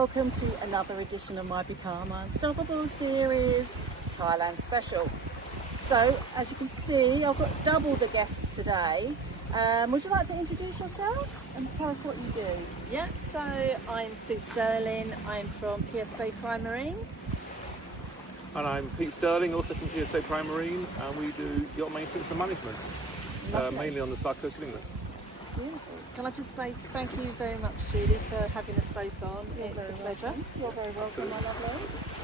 welcome to another edition of my Become Unstoppable series, Thailand special. So, as you can see, I've got double the guests today. Would you like to introduce yourselves and tell us what you do? Yeah, so I'm Sue Sterling, I'm from PSA Marine. And I'm Pete Sterling, also from PSA Marine, and we do yacht maintenance and management, mainly on the south coast of England. Beautiful. Can I just say thank you very much, Julie, for having us both on. It's a pleasure. You're very welcome, my lovely.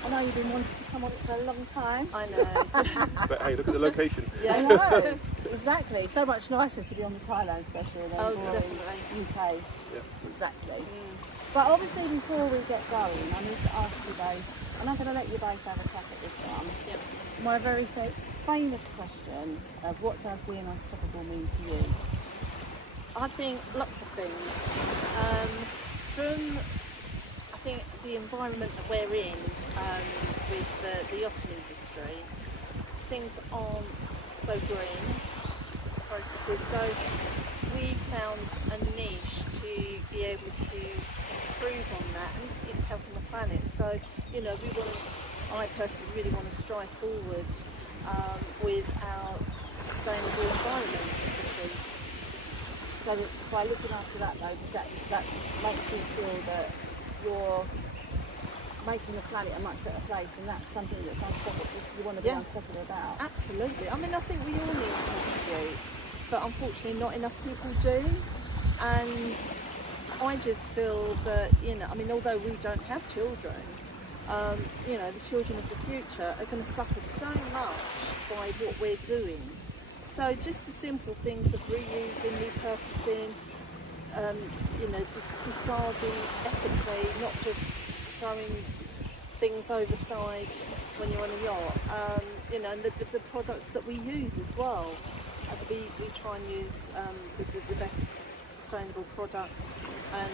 I know you've been wanting to come on it for a long time. I know. But hey, look at the location. Yeah, I know. Exactly. So much nicer to be on the Thailand special than definitely. UK. Yeah. Exactly. But obviously, before we get going, I need to ask you both, and I'm going to let you both have a crack at this one. Yep. My very famous question of what does being unstoppable mean to you? I think lots of things. I think the environment that we're in with the yachting industry, things aren't so green. So we found a niche to be able to improve on that, and it's helping the planet. So, you know, I personally really want to strive forward with our sustainable environment. So that by looking after that though, that makes you feel that you're making the planet a much better place, and that's something that's unstoppable. You want to be unstoppable about. Absolutely. I mean, I think we all need to contribute, but unfortunately not enough people do. And I just feel that, you know, I mean, although we don't have children, you know, the children of the future are going to suffer so much by what we're doing. So just the simple things of reusing, repurposing, you know, discarding ethically, not just throwing things overside when you're on a yacht. You know, and the products that we use as well. We try and use the best sustainable products, and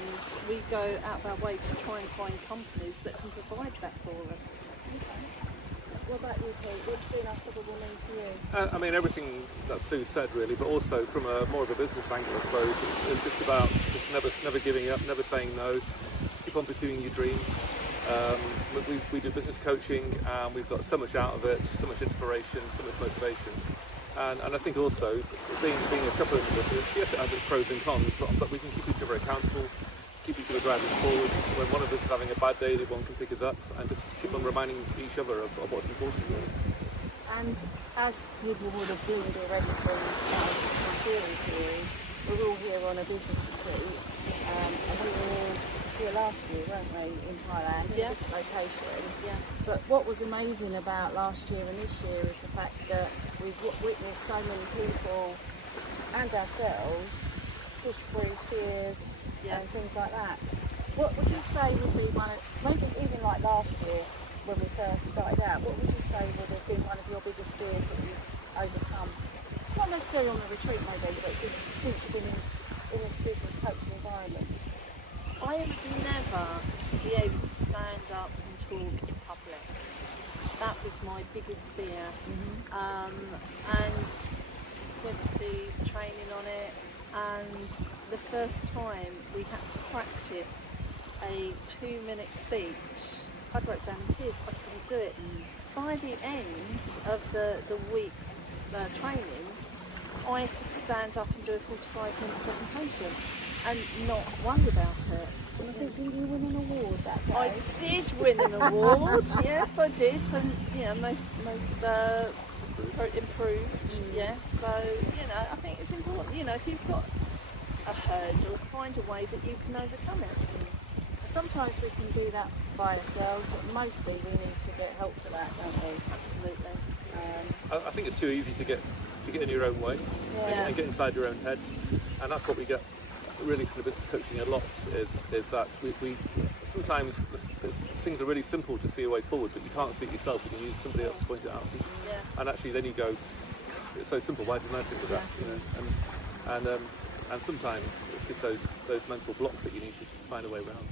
we go out of our way to try and find companies that can provide that for us. Okay. What about you, Pete? What's being unstoppable mean to you? I mean, everything that Sue said really, but also from a more of a business angle, I suppose. It's just about never giving up, never saying no, keep on pursuing your dreams. We do business coaching, and we've got so much out of it, so much inspiration, so much motivation. And I think also, being a couple in the business, yes, it has its pros and cons, but we can keep each other accountable, keep each other driving forward. When one of us is having a bad day, the one can pick us up, and just keep on reminding each other of what's important. And as people would have gleaned already from the series here, we're all here on a business retreat, and we were all here last year, weren't we, in Thailand, in a different location. Yeah. But what was amazing about last year and this year is the fact that we've witnessed so many people and ourselves push through fears and things like that. What would you say would be maybe even like last year when we first started out, what would you say would have been one of your biggest fears that you've overcome? Not necessarily on the retreat maybe, but just since you've been in this business coaching environment. I would never be able to stand up and talk in public. That was my biggest fear. And went to training on it, and the first time we had to practice a 2-minute speech, I broke down in tears. I couldn't do it. By the end of the week's training, I could stand up and do a 45-minute presentation and not worry about it. And I think, didn't you win an award that day? I did win an award. Yes, I did. And you know, most improved. Yes. So you know, I think it's important. You know, if you've got a hurdle, find a way that you can overcome it. Sometimes we can do that by ourselves, but mostly we need to get help for that, don't we? Absolutely. I think it's too easy to get in your own way and get inside your own heads, and that's what we get really from the business coaching a lot, is that we sometimes things are really simple to see a way forward, but you can't see it yourself. You can use somebody else to point it out, and actually then you go, it's so simple, why didn't I think of that? You know, and sometimes it's just those mental blocks that you need to find a way around.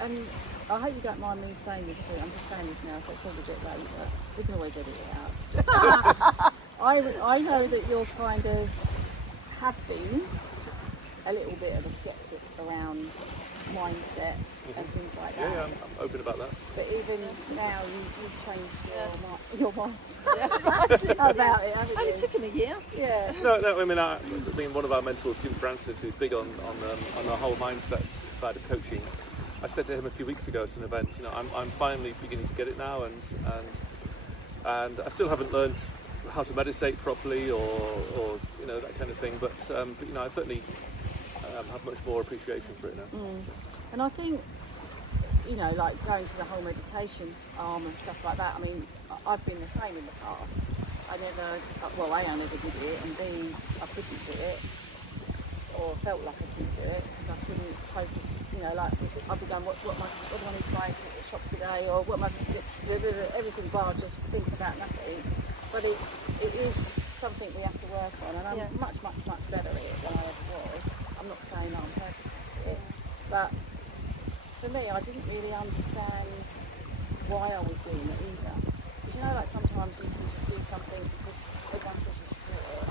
And I hope you don't mind me saying this, Pete. I'm just saying this now, so it's probably a bit late, but we can always edit it out. I know that you're kind of have been a little bit of a skeptic around mindset and things like that. Yeah, I'm open about that. But even now, you've changed your mind about it, haven't Only you? took him a year. Yeah. No. I mean, one of our mentors, Jim Francis, who's big on the whole mindset side of coaching. I said to him a few weeks ago at an event, you know, I'm finally beginning to get it now, and I still haven't learned how to meditate properly or you know, that kind of thing. But you know, I certainly have much more appreciation for it now. And I think, you know, like going to the whole meditation arm and stuff like that, I mean, I've been the same in the past. I never did it, and B, I couldn't do it, or felt like I couldn't do it, because I couldn't focus, you know, like, I'd be going, what do I need to buy at the shops today, or what am I, everything bar, just think about nothing. But it is something we have to work on, and I'm much better at it than I ever was. I'm not saying I'm perfect at it, but for me, I didn't really understand why I was doing it either. Because you know, like sometimes you can just do something because everyone says you should do it,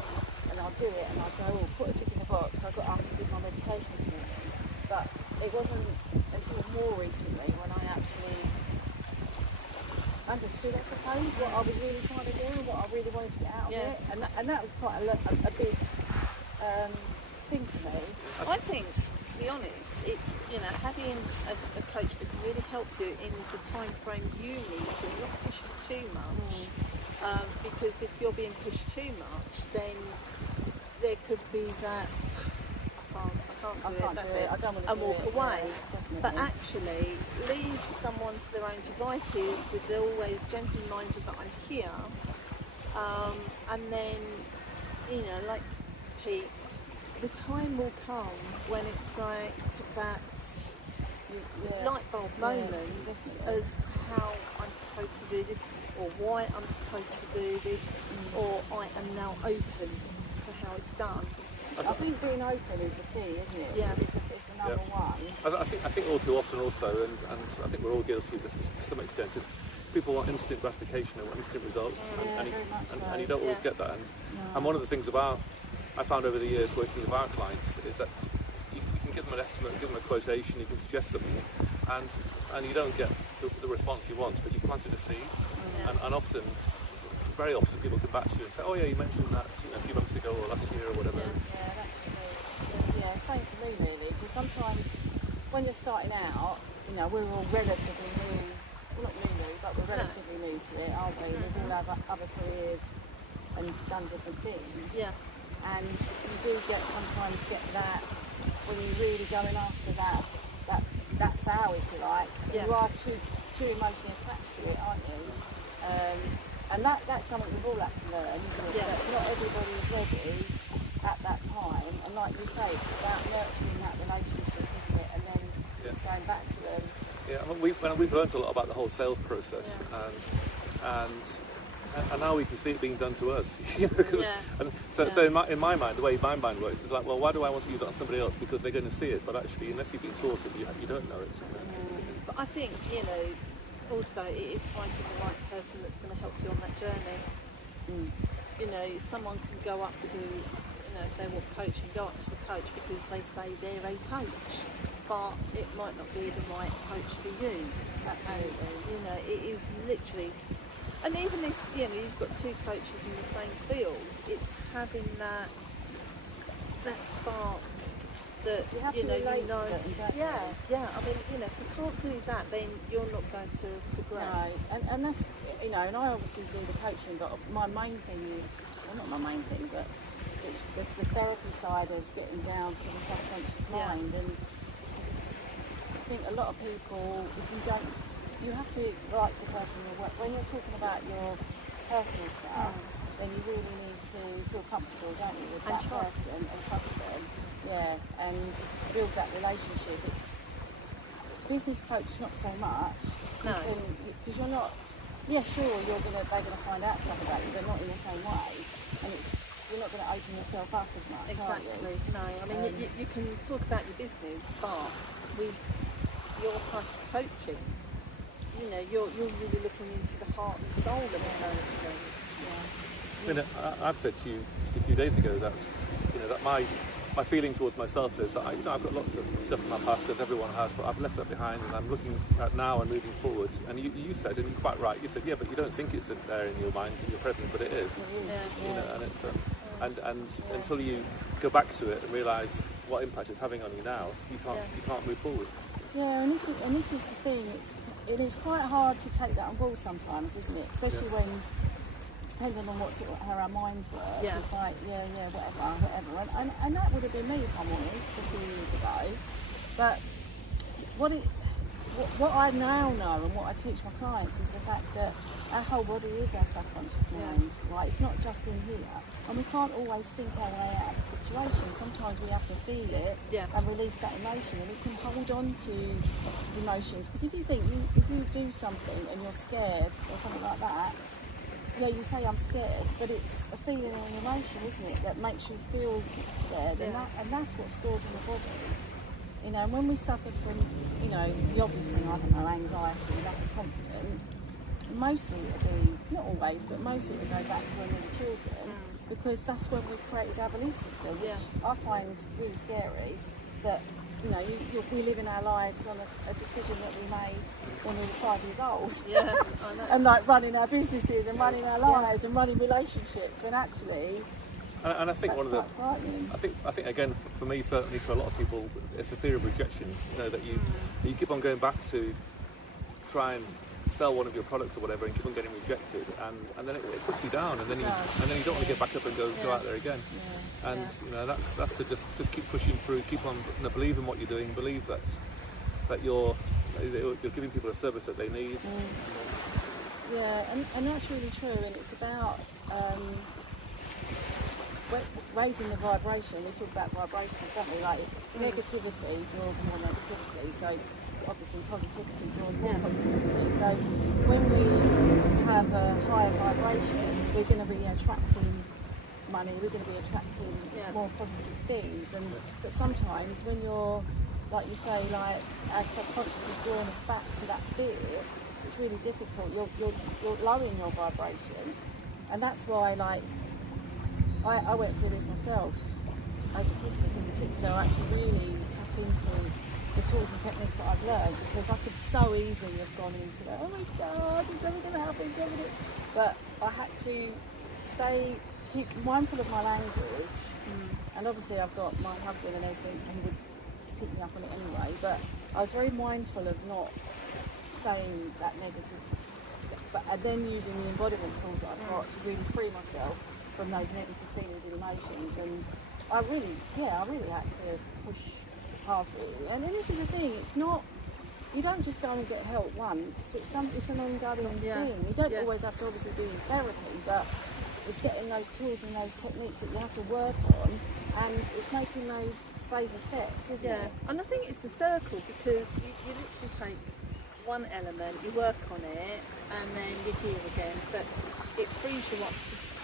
and I'll do it, and I'll go, oh, put a tick in the box, I got up and did my meditation this morning. But it wasn't until more recently when I actually understood, I suppose, what I was really trying to do and what I really wanted to get out of it. And that was quite a big thing for me. I think, to be honest, having a coach that can really help you in the time frame you need to, not push you too much. Because if you're being pushed too much, then there could be that, I can't do it, I don't want to and do walk it. away. Yeah, But actually, leave someone to their own devices with the always gentle reminder that I'm here. And then, you know, like Pete, the time will come when it's like that light bulb moment as how I'm supposed to do this, or why I'm supposed to do this, or I am now open to how it's done. I think being open is the key, isn't it? Yeah. It's the number one. I think all too often also, and I think we're all guilty of this to some extent, is people want instant gratification and want instant results, and you don't always get that. And one of the things I found over the years working with our clients is that you can give them an estimate, give them a quotation, you can suggest something, and you don't get the response you want, but you planted a seed, and very often people come back to you and say, oh yeah, you mentioned that, you know, a few months ago or last year or whatever. Yeah, that's true. Yeah, same for me really, because sometimes when you're starting out, you know, we're all relatively new, well not new, but we're relatively new to it, aren't we? We've all have other careers and done different things. Yeah. And you do sometimes get that when you're really going after that sow, if you like. You are too emotionally attached to it, aren't you? And that's something we've all had to learn, isn't it? That not everybody is ready at that time. And like you say, it's about nurturing that relationship, isn't it? And then going back to them. Yeah, I mean, we've learned a lot about the whole sales process, and now we can see it being done to us. And so in my mind, the way my mind works is like, well, why do I want to use it on somebody else? Because they're going to see it, but actually, unless you've been taught it, you don't know it. But I think, you know, also it is finding the right person that's going to help you on that journey. You know, someone can go up to, you know, if they want coaching, go up to the coach because they say they're a coach, but it might not be the right coach for you. Absolutely. And, you know, it is literally, and even if, you know, you've got two coaches in the same field, it's having that spark that, you have you to know, relate you know. to them, I mean, you know, if you can't do that, then you're not going to progress. No, and that's, you know, and I obviously do the coaching, but my main thing is, well, not my main thing, but it's the therapy side of getting down to the subconscious mind. And I think a lot of people, if you don't, you have to like the person you're when you're talking about your personal stuff, then you really need to feel comfortable, don't you, with that person and trust them. Yeah, and build that relationship. It's business coach, not so much. No, because you're not. Yeah, sure, they're gonna find out stuff about you, but not in the same way. And you're not gonna open yourself up as much. exactly. No, I mean you can talk about your business, but with your type of coaching, you know, you're really looking into the heart and soul of the person. I mean, I've said to you just a few days ago that, you know, that my my feeling towards myself is that I've got lots of stuff in my past, as everyone has, but I've left that behind, and I'm looking at now and moving forward. And you said, and you're quite right, you said, yeah, but you don't think it's there in your mind, in your present, but it is. You know, and it's and until you go back to it and realise what impact it's having on you now, you can't move forward. Yeah, and this is the thing. It's quite hard to take that on board sometimes, isn't it? Especially when, depending on how our minds work, it's like, whatever. And that would have been me, if I'm honest, a few years ago. But what I now know and what I teach my clients is the fact that our whole body is our subconscious mind, right? It's not just in here. And we can't always think our way out of a situation. Sometimes we have to feel it and release that emotion, and we can hold on to emotions. Because if you do something and you're scared or something like that, you say I'm scared, but it's a feeling and an emotion, isn't it, that makes you feel scared, and that's what stores in the body. You know, and when we suffer from, the obvious thing, I don't know, anxiety, lack of confidence, mostly it'll be, not always, but mostly it'll go back to when we were children, because that's when we created our belief system, which I find really scary, that, we live in our lives on a decision that we made when we were 5 years old. Yeah, I know. And like running our businesses and running our lives and running relationships, when actually... And I think one of the, frightening. I think again, for me, certainly for a lot of people, it's a fear of rejection. That you keep on going back to try and sell one of your products or whatever, and keep on getting rejected, and then it puts you down, and then you don't want to get back up and go out there again. And that's to just keep pushing through, keep on believe in what you're doing, believe that you're giving people a service that they need. Yeah, and that's really true, and it's about raising the vibration. We talk about vibrations, don't we? Like negativity draws more negativity, so obviously positivity draws more positivity. So when we have a higher vibration, we're going to be attracting money, we're going to be attracting more positive things. But sometimes when you're, like you say, like our subconscious is drawing us back to that fear, it's really difficult. You're lowering your vibration, and that's why, like, I went through this myself over Christmas in particular. I actually really tap into the tools and techniques that I've learned, because I could so easily have gone into that, oh my God, is everything going to happen? But I had to keep mindful of my language, and obviously I've got my husband and everything, and he would pick me up on it anyway, but I was very mindful of not saying that negative, and then using the embodiment tools that I've got to really free myself from those negative feelings and emotions. And I really had to push hard, really. And this is the thing, it's not, you don't just go and get help once, it's an ongoing thing. You don't always have to obviously be in therapy, but it's getting those tools and those techniques that you have to work on, and it's making those baby steps, isn't it? And I think it's a circle, because you literally take one element, you work on it, and then you heal again, but it frees you up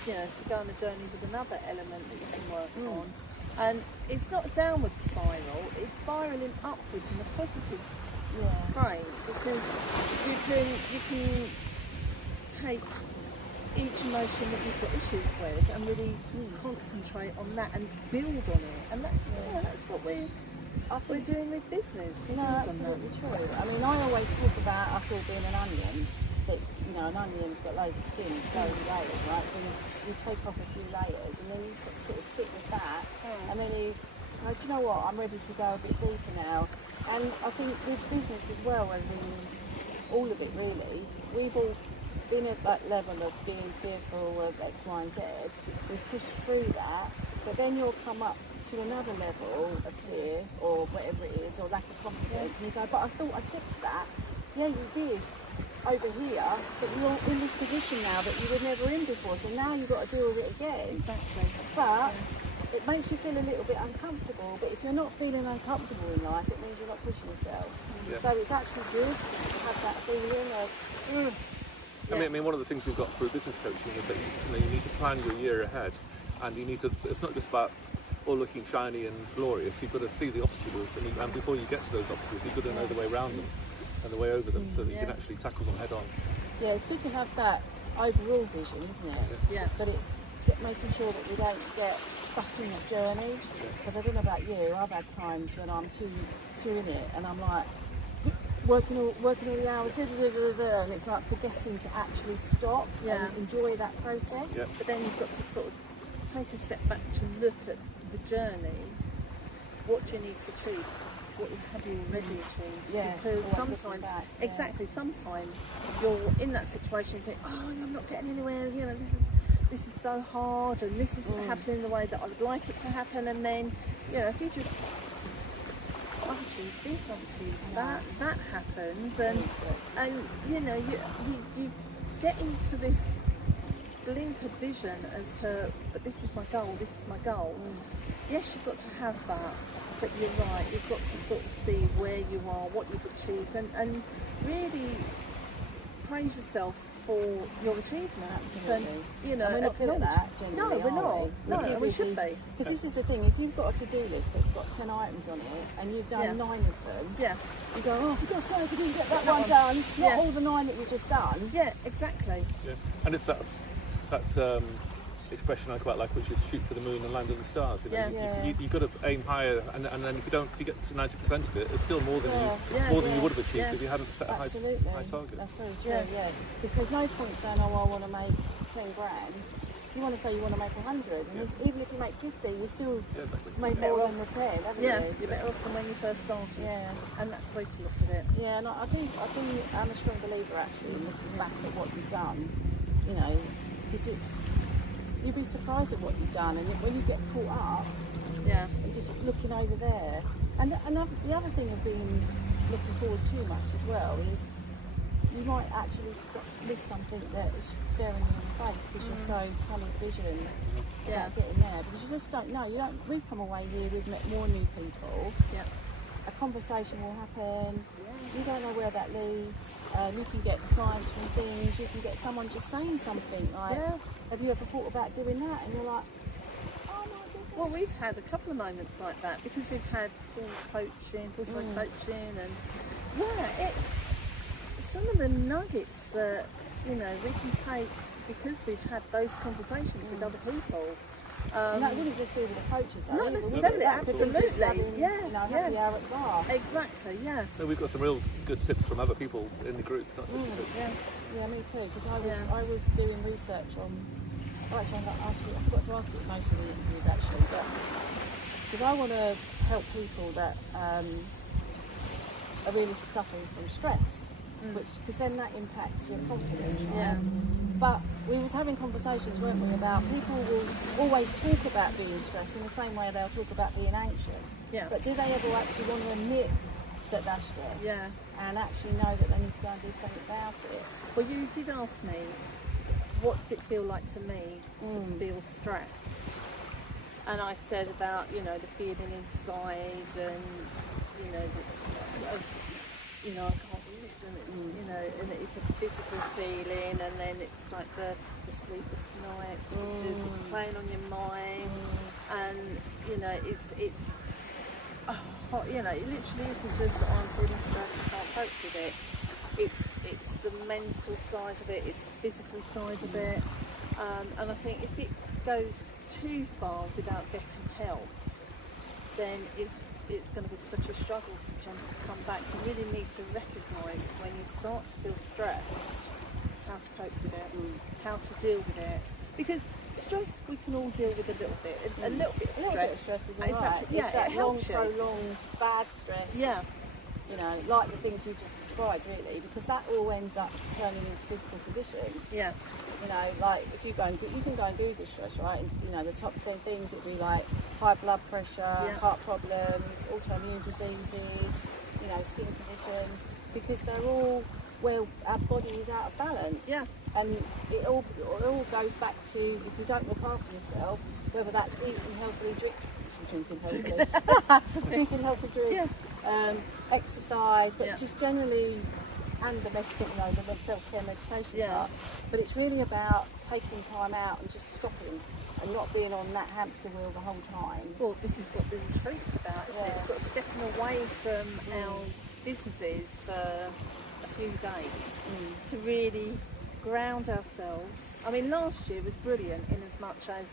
to go on a journey with another element that you can work on. And it's not a downward spiral, it's spiralling upwards in a positive frame, because you can take each emotion that you've got issues with and really concentrate on that and build on it. And that's what we're doing with business. No, absolutely true. I mean, I always talk about us all being an onion. That, an onion's got loads of skins, loads of layers, right? So you take off a few layers, and then you sort of sit with that, and then you go, do you know what? I'm ready to go a bit deeper now. And I think with business as well, as in all of it really, we've all been at that level of being fearful of X, Y, and Z. We've pushed through that, but then you'll come up to another level of fear or whatever it is, or lack of confidence, and you go, but I thought I fixed that. Yeah, you did over here, but you're in this position now that you were never in before, so now you've got to deal with it again. Exactly. But it makes you feel a little bit uncomfortable, but if you're not feeling uncomfortable in life, it means you're not pushing yourself. So it's actually good to have that feeling of I mean, one of the things we've got through business coaching is that you need to plan your year ahead, and you need to, it's not just about all looking shiny and glorious, you've got to see the obstacles, and before you get to those obstacles, you've got to know the way around them and the way over them, so that you can actually tackle them head on. Yeah, it's good to have that. overall vision, isn't it? Yeah. But it's making sure that we don't get stuck in that journey. Because I don't know about you, I've had times when I'm too in it, and I'm like working all the hours, and it's like forgetting to actually stop and enjoy that process. Yeah. But then you've got to sort of take a step back to look at the journey. What do you need to achieve? What have you already achieved? Yeah, because always sometimes, looking back, exactly, sometimes you're in that situation and think, oh, I'm not getting anywhere, you know, this is so hard and this isn't happening the way that I would like it to happen. And then, you know, if you just do something, that happens, and you know, you get into this blinkered vision as to, but this is my goal. Yes, you've got to have that, but you're right, you've got to sort of see where you are, what you've achieved, and really praise yourself for your achievement. Absolutely. And, you know, and we're not good at that, generally, no, we're not. are we? No, We're too and we busy. should be. Because this is the thing, if you've got a to-do list that's got 10 items on it, and you've done 9 of them, Yeah. you go, oh, for God's sake, I didn't get that one done. Not all the 9 that we've just done. Yeah, exactly. Yeah. And it's that expression I quite like, which is shoot for the moon and land on the stars. You know, you've got to aim higher, and then if you get to 90% of it, it's still more than you would have achieved if you hadn't set a high target. That's very true. Because there's no point saying, oh, I want to make 10 grand. You want to say you want to make 100, and even if you make 50, you still made more than the 10, haven't you? You're better off than when you first started. Yeah. And that's the way to look at it. Yeah, and I'm a strong believer actually in looking back at what you've done, you know, because you'd be surprised at what you've done, and when you get caught up, and just looking over there, and the other thing of being looking forward too much as well is you might actually miss something that is staring you in the face because you're so tunnel vision about getting there, because you just don't know. We've come away here, we've met more new people. Yeah. A conversation will happen. You don't know where that leads. You can get clients from things. You can get someone just saying something like, have you ever thought about doing that? And you're like, oh my goodness. Well, we've had a couple of moments like that because we've had full coaching, and it's some of the nuggets that, you know, we can take because we've had those conversations with other people. And that wouldn't just be with the coaches, though. Not necessarily, absolutely. Happy hour at the bar. Exactly, yeah. So we've got some real good tips from other people in the group, not just the coach. Yeah, me too. Because I was doing research on. I forgot to ask you most of the interviews actually, but because I want to help people that are really suffering from stress, because then that impacts your confidence. Right? But we was having conversations, weren't we, about people will always talk about being stressed in the same way they'll talk about being anxious. Yeah. But do they ever actually want to admit that they're stressed? Yeah. And actually know that they need to go and do something about it? Well, you did ask me, what does it feel like to me to feel stressed? And I said about, you know, the feeling inside, and, you know, I can't listen, it's, you know, and it's a physical feeling, and then it's like the sleepless nights, because it's playing on your mind, and, you know, it's you know, it literally isn't just that I'm feeling stressed, I can't cope with it. It's the mental side of it, it's the physical side of it, and I think if it goes too far without getting help, then it's going to be such a struggle to come back. You really need to recognise when you start to feel stressed, how to cope with it, how to deal with it. Because stress we can all deal with a little bit. A little bit of stress is all right. Yeah, it's that it helps you. prolonged bad stress. Yeah. You know, like the things you just described, really, because that all ends up turning into physical conditions. Yeah. You know, like if you can go and Google stress, right? And you know, the top 10 things would be like high blood pressure, heart problems, autoimmune diseases, you know, skin conditions, because they're all where our body is out of balance. Yeah. And it all goes back to, if you don't look after yourself, whether that's eating healthily, drinking healthy drinks, exercise, but just generally, and the self-care meditation part. But it's really about taking time out and just stopping and not being on that hamster wheel the whole time. Well, this is what the retreat's about, isn't it? Sort of stepping away from our businesses for a few days to really ground ourselves. I mean, last year was brilliant in as much as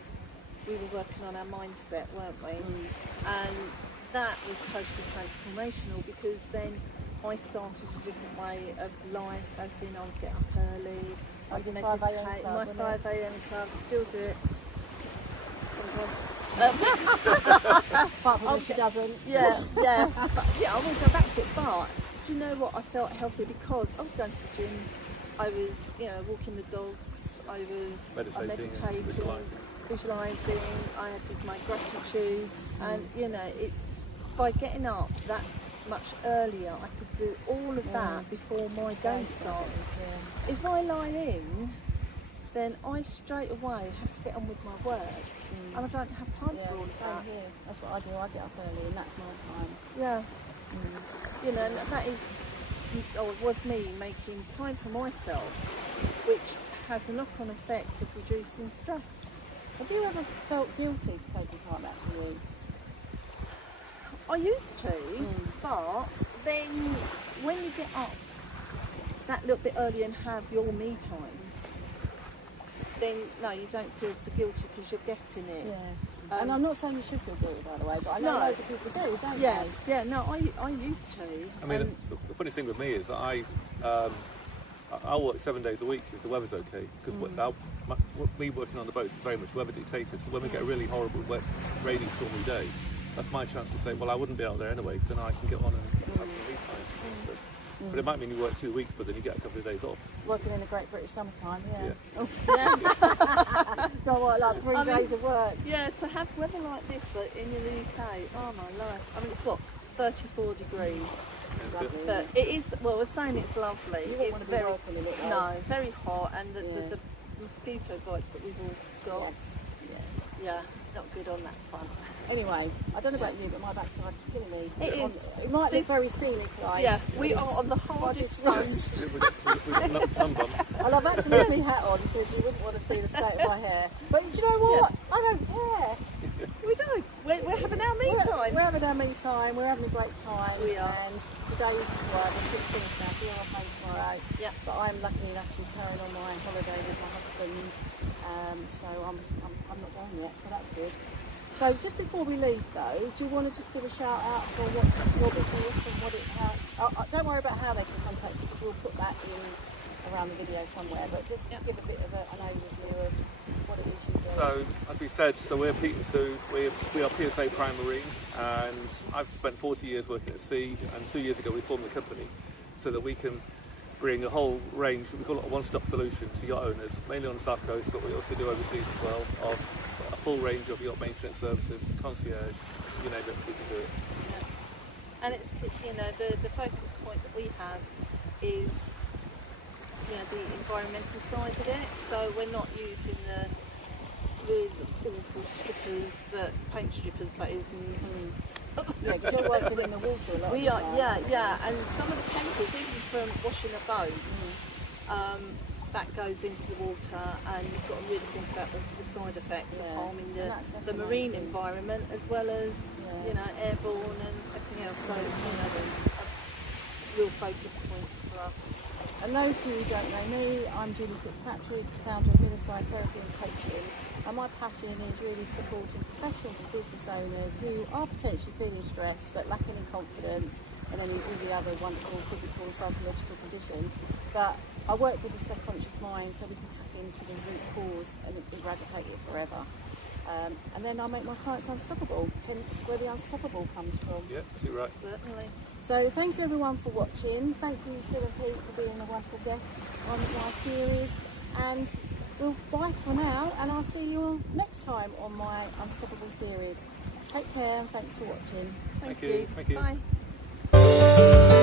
we were working on our mindset, weren't we? And that was totally transformational, because then I started a different way of life, as in I would get up early, I'd Your 5 meditate, a.m. club, my wasn't 5 a.m. club, still do it. Apart from when she doesn't. Yeah, yeah. But, yeah, I won't go back to it, but do you know what? I felt healthy because I was going to the gym, I was, you know, walking the dogs, I was Meditating, visualising, I did my gratitudes, and you know, by getting up that much earlier, I could do all of that before my day started. Yeah. If I lie in, then I straight away have to get on with my work, and I don't have time for all of same that. here. That's what I do. I get up early, and that's my time. Yeah. You know, and that is, or was me making time for myself, which has a knock-on effect of reducing stress. Have you ever felt guilty for taking time out for you? I used to, but then when you get up that little bit early and have your me time, then no, you don't feel so guilty because you're getting it. Yeah. And I'm not saying you should feel guilty, by the way, but I know loads of people do, don't yeah, they? Yeah, no, I used to. I mean, the funny thing with me is that I work 7 days a week if the weather's okay, because me working on the boat is very much weather dictated. So when we get a really horrible, wet, rainy, stormy day, that's my chance to say, well, I wouldn't be out there anyway, so now I can get on and have some me time. So, but it might mean you work 2 weeks, but then you get a couple of days off. Working in the Great British summertime, yeah. Yeah. Got what, like 3 days of work? Yeah, to have weather like this in the UK, oh my life. I mean, it's what, 34 degrees. Lovely. But it is, well, we're saying it's lovely. You wouldn't It's want to be very, working in it, though. no, very hot, and the mosquito bites that we've all got. Yes. Yeah, not good on that front. Anyway, I don't know about you, but my backside is killing me. It is. It might look very scenic, like. Yeah, we are on the hardest roads. And I've had to leave my hat on because you wouldn't want to see the state of my hair. But do you know what? I don't care. We don't. We're having our me time. We're having our me time. We're having a great time. We are. And today's the 16th now, so you're off home tomorrow. Yeah. But I'm lucky enough to be carrying on my holiday with my husband. So I'm not going yet, so that's good. So just before we leave though, do you want to just give a shout out for what's your business and what it, don't worry about how they can contact you because we'll put that in around the video somewhere, but just give a bit of an overview of what it is you do. So, as we said, we're Pete and Sue, we are PSA Marine, and I've spent 40 years working at sea, and 2 years ago we formed the company so that we can bring a whole range, we call it a one-stop solution to yacht owners, mainly on the south coast, but we also do overseas as well, of a full range of yacht maintenance services, concierge, you name it, we can do it. Yeah. And it's you know, the focus point that we have is, you know, the environmental side of it. So we're not using the really awful strippers, paint strippers that is. Yeah, because you're working in the water a lot. We are, yeah, and some of the chemicals, even from washing a boat, that goes into the water, and you've got to really think about the side effects of harming the marine environment as well as you know, airborne and everything else. So you know, a real focus point for us. And those of you who don't know me, I'm Julie Fitzpatrick, founder of Millieside Therapy and Coaching. And my passion is really supporting professionals and business owners who are potentially feeling stressed but lacking in confidence and then all the other wonderful physical and psychological conditions. But I work with the subconscious mind so we can tap into the root cause and eradicate it forever. And then I make my clients unstoppable, hence where the unstoppable comes from. Yeah, you're right. Certainly. So thank you everyone for watching. Thank you Sue and Pete for being the wonderful guests on my series. And we'll bye for now, and I'll see you all next time on my Unstoppable series. Take care and thanks for watching. Thank you. Bye.